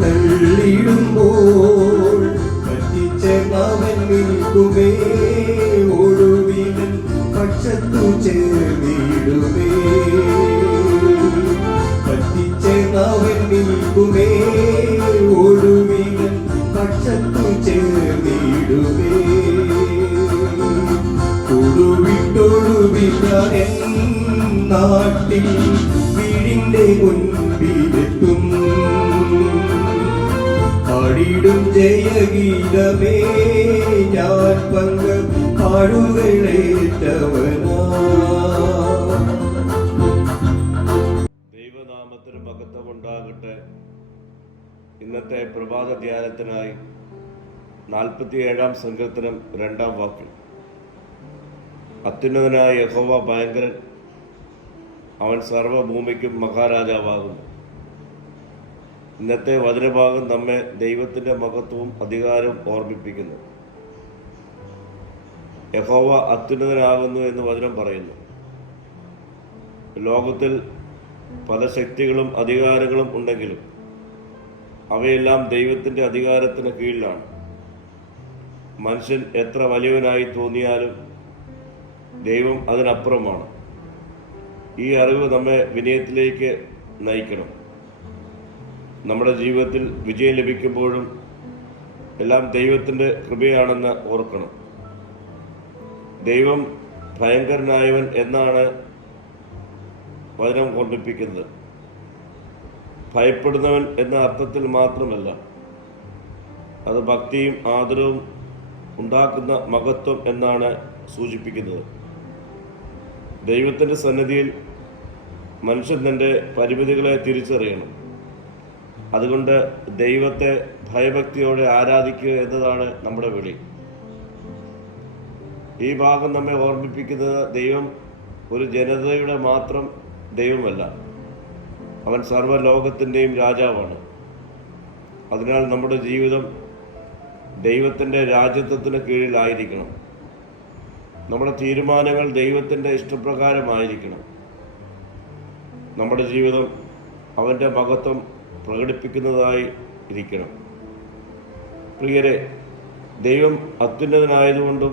തള്ളിടുമ്പോൾ പറ്റിച്ചവൻ നിൽക്കുമേ, ഒടുവിലൻ പക്ഷത്തു ചേർന്നിടുമേ. പറ്റിച്ചവൻ നിൽക്കുമേ, ഒടുവിലൻ പക്ഷത്തു ചേർന്നിടുമേ. കൊടുവിട്ടൊടുവിട്ട നാട്ടിൽ വീടിന്റെ മുൻപിലെത്തും, പാടിടും ജയഗീതമേ ഞാൻ പങ്ക പാടുകളേറ്റവനാ. ദൈവനാമത്തിന് മഹത്വമുണ്ടാകട്ടെ. ഇന്നത്തെ പ്രഭാത ധ്യാനത്തിനായി 47-ാം സങ്കീർത്തനം 2-ാം വാക്യം. അത്യുന്നതനായ യഹോവ ഭയങ്കരൻ, അവൻ സർവ്വഭൂമിക്കും മഹാരാജാവാകുന്നു. ഇന്നത്തെ വചനഭാഗം നമ്മെ ദൈവത്തിൻ്റെ മഹത്വവും അധികാരവും ഓർമ്മിപ്പിക്കുന്നു. യഹോവ അത്യുന്നതനാകുന്നു എന്ന് വചനം പറയുന്നു. ലോകത്തിൽ പല ശക്തികളും അധികാരങ്ങളും ഉണ്ടെങ്കിലും അവയെല്ലാം ദൈവത്തിൻ്റെ അധികാരത്തിന് കീഴിലാണ്. മനുഷ്യൻ എത്ര വലിയവനായി തോന്നിയാലും ദൈവം അതിനപ്പുറമാണ്. ഈ അറിവ് നമ്മെ വിനയത്തിലേക്ക് നയിക്കണം. നമ്മുടെ ജീവിതത്തിൽ വിജയം ലഭിക്കുമ്പോഴും എല്ലാം ദൈവത്തിൻ്റെ കൃപയാണെന്ന് ഓർക്കണം. ദൈവം ഭയങ്കരനായവൻ എന്നാണ് വചനം ഓർമ്മിപ്പിക്കുന്നത്. ഭയപ്പെടുന്നവൻ എന്ന അർത്ഥത്തിൽ മാത്രമല്ല, അത് ഭക്തിയും ആദരവും ഉണ്ടാക്കുന്ന മഹത്വം എന്നാണ് സൂചിപ്പിക്കുന്നത്. ദൈവത്തിൻ്റെ സന്നിധിയിൽ മനുഷ്യൻ തൻ്റെ പരിമിതികളെ തിരിച്ചറിയണം. അതുകൊണ്ട് ദൈവത്തെ ഭയഭക്തിയോടെ ആരാധിക്കുക എന്നതാണ് നമ്മുടെ വിളി. ഈ ഭാഗം നമ്മെ ഓർമ്മിപ്പിക്കുന്നത് ദൈവം ഒരു ജനതയുടെ മാത്രം ദൈവമല്ല, അവൻ സർവ്വലോകത്തിൻ്റെയും രാജാവാണ്. അതിനാൽ നമ്മുടെ ജീവിതം ദൈവത്തിൻ്റെ രാജത്വത്തിന് കീഴിലായിരിക്കണം. നമ്മുടെ തീരുമാനങ്ങൾ ദൈവത്തിൻ്റെ ഇഷ്ടപ്രകാരമായിരിക്കണം. നമ്മുടെ ജീവിതം അവൻ്റെ മഹത്വം പ്രകടിപ്പിക്കുന്നതായി ഇരിക്കണം. പ്രിയരെ, ദൈവം അത്യുന്നതനായതുകൊണ്ടും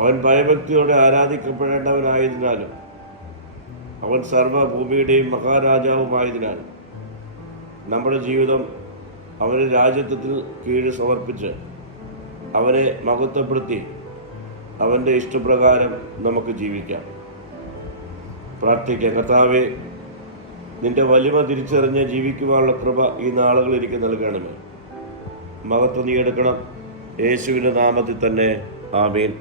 അവൻ ഭയഭക്തിയോടെ ആരാധിക്കപ്പെടേണ്ടവനായതിനാലും അവൻ സർവ്വഭൂമിയുടെയും മഹാരാജാവുമായതിനാൽ നമ്മുടെ ജീവിതം അവൻ്റെ രാജത്വത്തിൽ കീഴിൽ സമർപ്പിച്ച് അവനെ മഹത്വപ്പെടുത്തി അവൻ്റെ ഇഷ്ടപ്രകാരം നമുക്ക് ജീവിക്കാം. പ്രാർത്ഥിക്കാം. കർത്താവേ, നിന്റെ വലിമ തിരിച്ചറിഞ്ഞ് ജീവിക്കുവാനുള്ള കൃപ ഈ നാളുകൾ എനിക്ക് നൽകണമേ. മഹത്വം നീ എടുക്കണം. യേശുവിൻ്റെ നാമത്തിൽ തന്നെ. ആമേൻ.